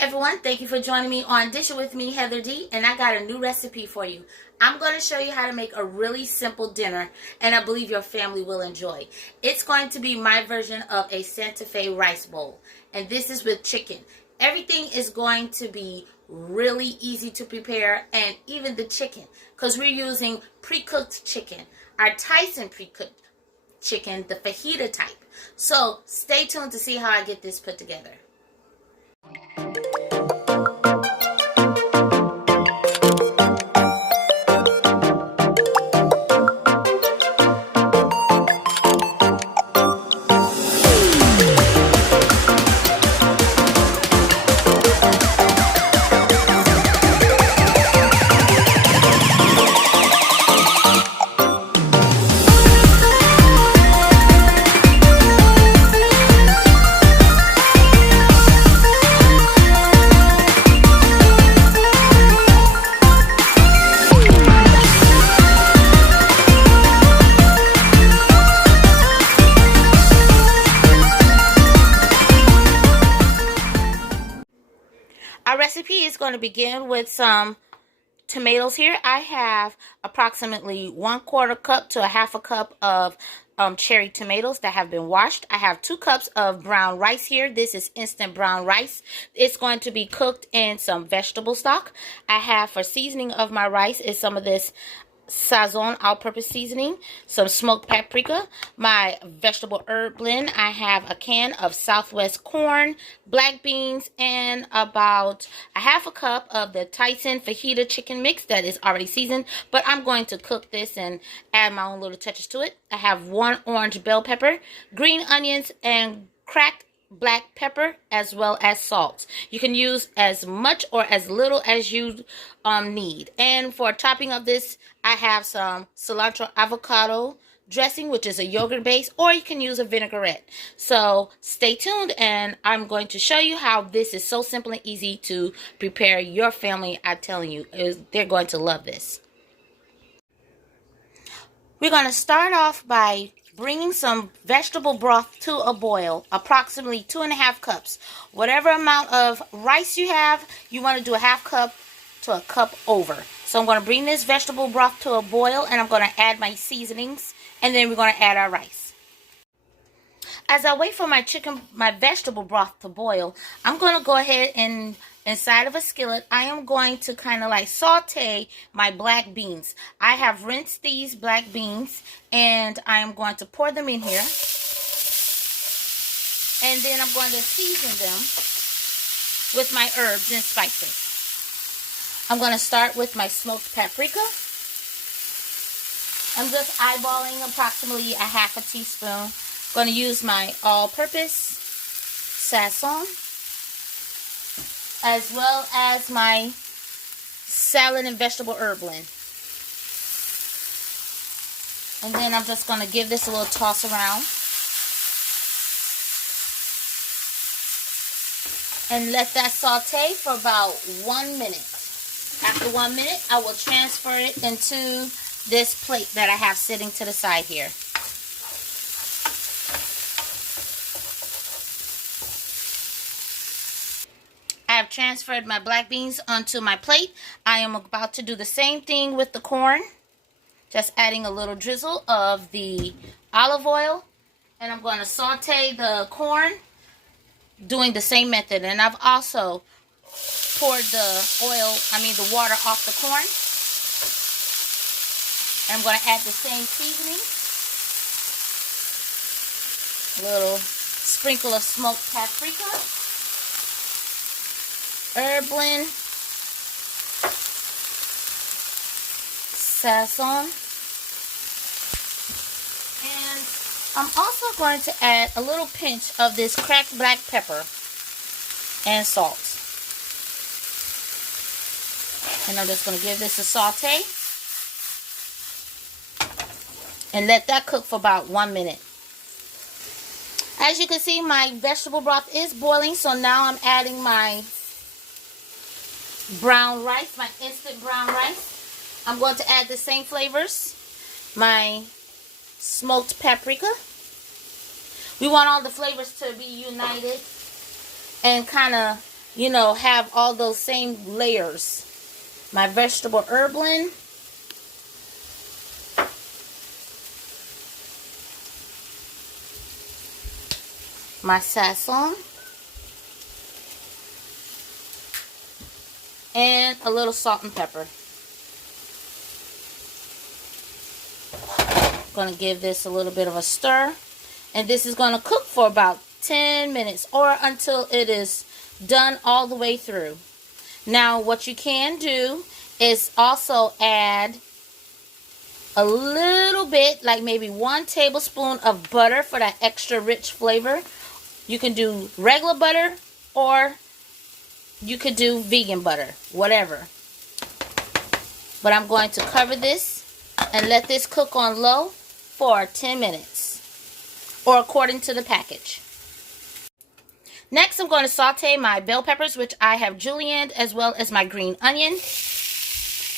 everyone, thank you for joining me on Dish It With Me, Heather D, and I got a new recipe for you. I'm going to show you how to make a really simple dinner, and I believe your family will enjoy. It's going to be my version of a Santa Fe rice bowl, and this is with chicken. Everything is going to be really easy to prepare, and even the chicken, because we're using pre-cooked chicken. Our Tyson pre-cooked chicken, the fajita type. So stay tuned to see how I get this put together. Our recipe is going to begin with some tomatoes here. I have approximately 1/4 cup to a half a cup of cherry tomatoes that have been washed. I have 2 cups of brown rice here. This is instant brown rice. It's going to be cooked in some vegetable stock. I have, for seasoning of my rice, is some of this Sazon all-purpose seasoning, some smoked paprika, my vegetable herb blend. I have a can of Southwest corn, black beans, and about a half a cup of the Tyson fajita chicken mix that is already seasoned, but I'm going to cook this and add my own little touches to it. I have 1 orange bell pepper, green onions, and cracked black pepper, as well as salt. You can use as much or as little as you need. And for topping of this, I have some cilantro avocado dressing, which is a yogurt base, or you can use a vinaigrette. So stay tuned, and I'm going to show you how this is so simple and easy to prepare. Your family, I'm telling you, they're going to love this. We're going to start off by bringing some vegetable broth to a boil, approximately 2.5 cups. Whatever amount of rice you have, you want to do a half cup to a cup over. So I'm going to bring this vegetable broth to a boil, and I'm going to add my seasonings, and then we're going to add our rice. As I wait for my vegetable broth to boil, I'm going to go ahead and inside of a skillet, I am going to kind of like saute my black beans. I have rinsed these black beans, and I am going to pour them in here. And then I'm going to season them with my herbs and spices. I'm going to start with my smoked paprika. I'm just eyeballing approximately a half a teaspoon. Going to use my all-purpose Sazon, as well as my salad and vegetable herb blend. And then I'm just going to give this a little toss around. And let that saute for about 1 minute. After 1 minute, I will transfer it into this plate that I have sitting to the side here. I have transferred my black beans onto my plate. I am about to do the same thing with the corn. Just adding a little drizzle of the olive oil. And I'm going to saute the corn doing the same method. And I've also poured the water off the corn. And I'm going to add the same seasoning. A little sprinkle of smoked paprika, herb blend, Sazon, and I'm also going to add a little pinch of this cracked black pepper and salt. And I'm just going to give this a saute and let that cook for about 1 minute. As you can see, my vegetable broth is boiling, so now I'm adding my brown rice, my instant brown rice. I'm going to add the same flavors. My smoked paprika. We want all the flavors to be united and kind of have all those same layers. My vegetable herb blend. My sazon. And a little salt and pepper. Going to give this a little bit of a stir. And this is going to cook for about 10 minutes or until it is done all the way through. Now, what you can do is also add a little bit, like maybe 1 tablespoon of butter for that extra rich flavor. You can do regular butter or you could do vegan butter, whatever. But I'm going to cover this and let this cook on low for 10 minutes, or according to the package. Next, I'm going to saute my bell peppers, which I have julienned, as well as my green onion,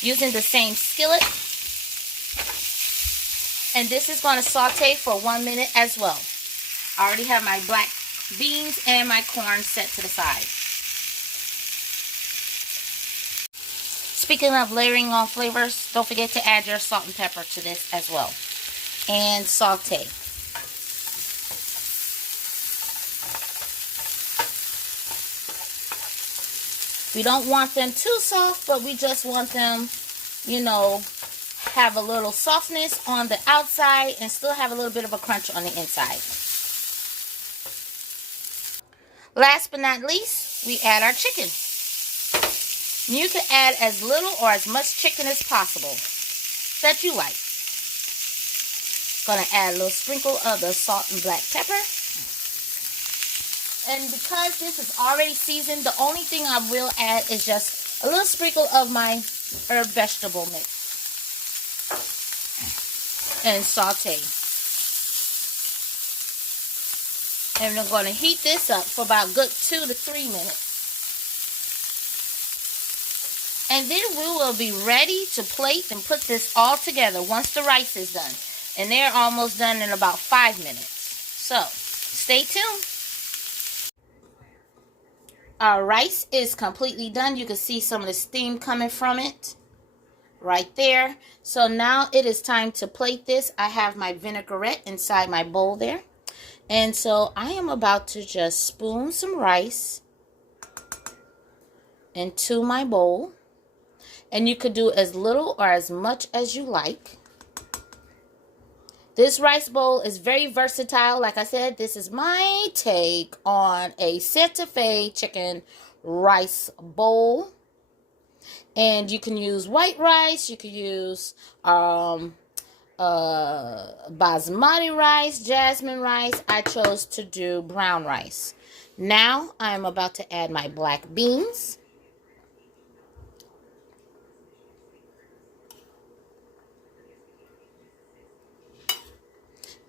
using the same skillet. And this is going to saute for 1 minute as well. I already have my black beans and my corn set to the side. Speaking of layering on flavors, don't forget to add your salt and pepper to this as well. And saute. We don't want them too soft, but we just want them, have a little softness on the outside and still have a little bit of a crunch on the inside. Last but not least, we add our chicken. You can add as little or as much chicken as possible that you like. Gonna add a little sprinkle of the salt and black pepper. And because this is already seasoned, the only thing I will add is just a little sprinkle of my herb vegetable mix. And saute. And I'm going to heat this up for about a good 2 to 3 minutes. And then we will be ready to plate and put this all together once the rice is done. And they're almost done in about 5 minutes. So, stay tuned. Our rice is completely done. You can see some of the steam coming from it right there. So now it is time to plate this. I have my vinaigrette inside my bowl there. And so I am about to just spoon some rice into my bowl. And you could do as little or as much as you like. This rice bowl is very versatile. Like I said, this is my take on a Santa Fe chicken rice bowl. And you can use white rice. You can use basmati rice, jasmine rice. I chose to do brown rice. Now I'm about to add my black beans.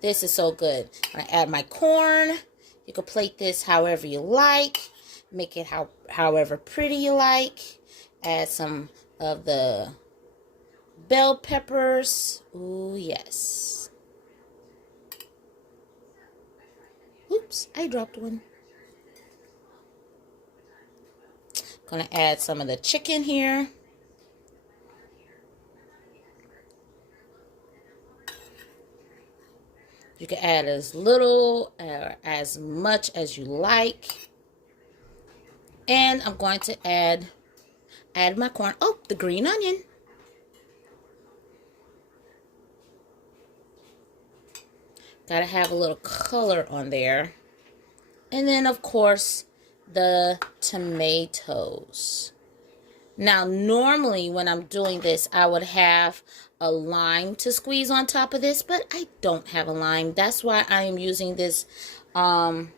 This is so good. I'm going to add my corn. You can plate this however you like. Make it however pretty you like. Add some of the bell peppers. Ooh, yes. Oops, I dropped one. Going to add some of the chicken here. You can add as little or as much as you like. And I'm going to add my corn. Oh, the green onion. Gotta have a little color on there. And then, of course, the tomatoes. Now, normally when I'm doing this, I would have a lime to squeeze on top of this, but I don't have a lime. That's why I am using this vinaigrette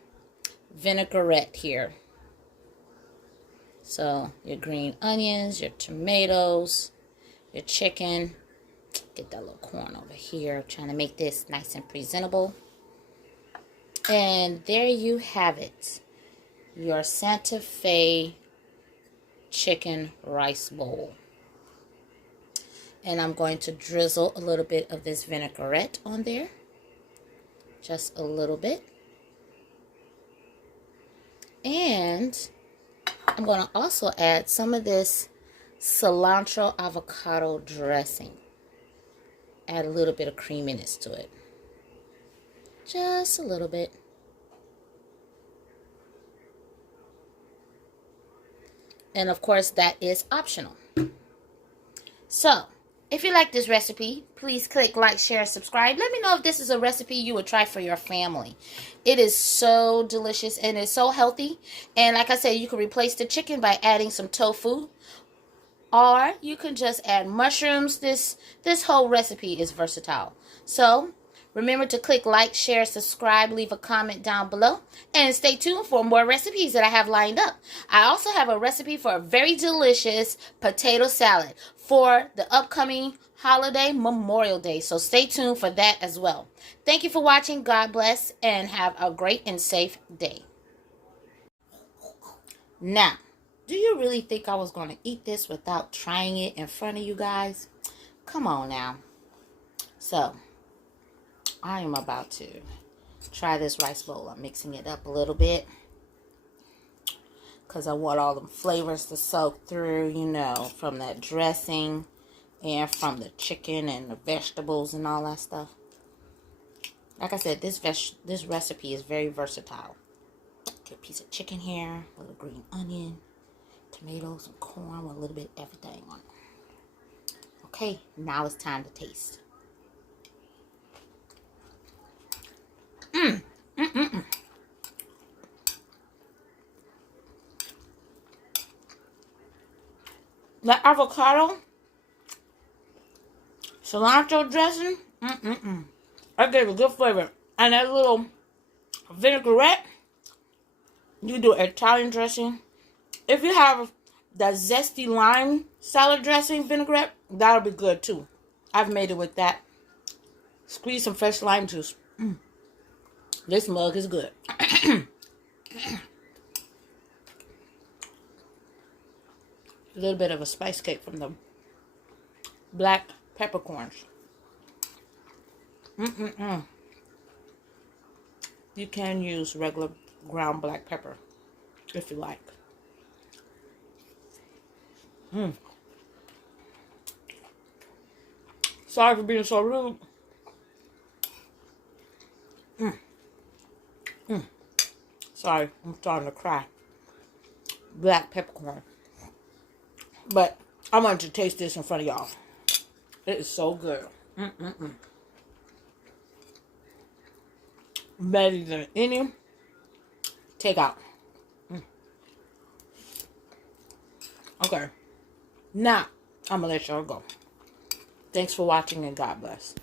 here. So, your green onions, your tomatoes, your chicken. Get that little corn over here. Trying to make this nice and presentable. And there you have it. Your Santa Fe chicken rice bowl. And I'm going to drizzle a little bit of this vinaigrette on there. Just a little bit. And I'm going to also add some of this cilantro avocado dressing. Add a little bit of creaminess to it. Just a little bit. And of course, that is optional. So, if you like this recipe, please click like, share, subscribe. Let me know if this is a recipe you would try for your family. It is so delicious and it's so healthy. And like I said, you can replace the chicken by adding some tofu. Or you can just add mushrooms. This whole recipe is versatile. So, remember to click like, share, subscribe, leave a comment down below, and stay tuned for more recipes that I have lined up. I also have a recipe for a very delicious potato salad for the upcoming holiday, Memorial Day. So stay tuned for that as well. Thank you for watching. God bless, and have a great and safe day. Now, do you really think I was going to eat this without trying it in front of you guys? Come on now. So, I am about to try this rice bowl. I'm mixing it up a little bit because I want all the flavors to soak through, you know, from that dressing and from the chicken and the vegetables and all that stuff. Like I said, this recipe is very versatile. Get a piece of chicken here, a little green onion, tomatoes, some corn with a little bit of everything on it. Okay, now it's time to taste. The avocado, cilantro dressing, I gave a good flavor. And that little vinaigrette, you do Italian dressing. If you have the zesty lime salad dressing vinaigrette, that'll be good too. I've made it with that. Squeeze some fresh lime juice. This mug is good. A little bit of a spice cake from the black peppercorns. You can use regular ground black pepper if you like. Sorry for being so rude. Sorry, I'm starting to cry. Black peppercorn. But I wanted to taste this in front of y'all. It is so good. Better than any takeout. Okay. Now, I'm going to let y'all go. Thanks for watching and God bless.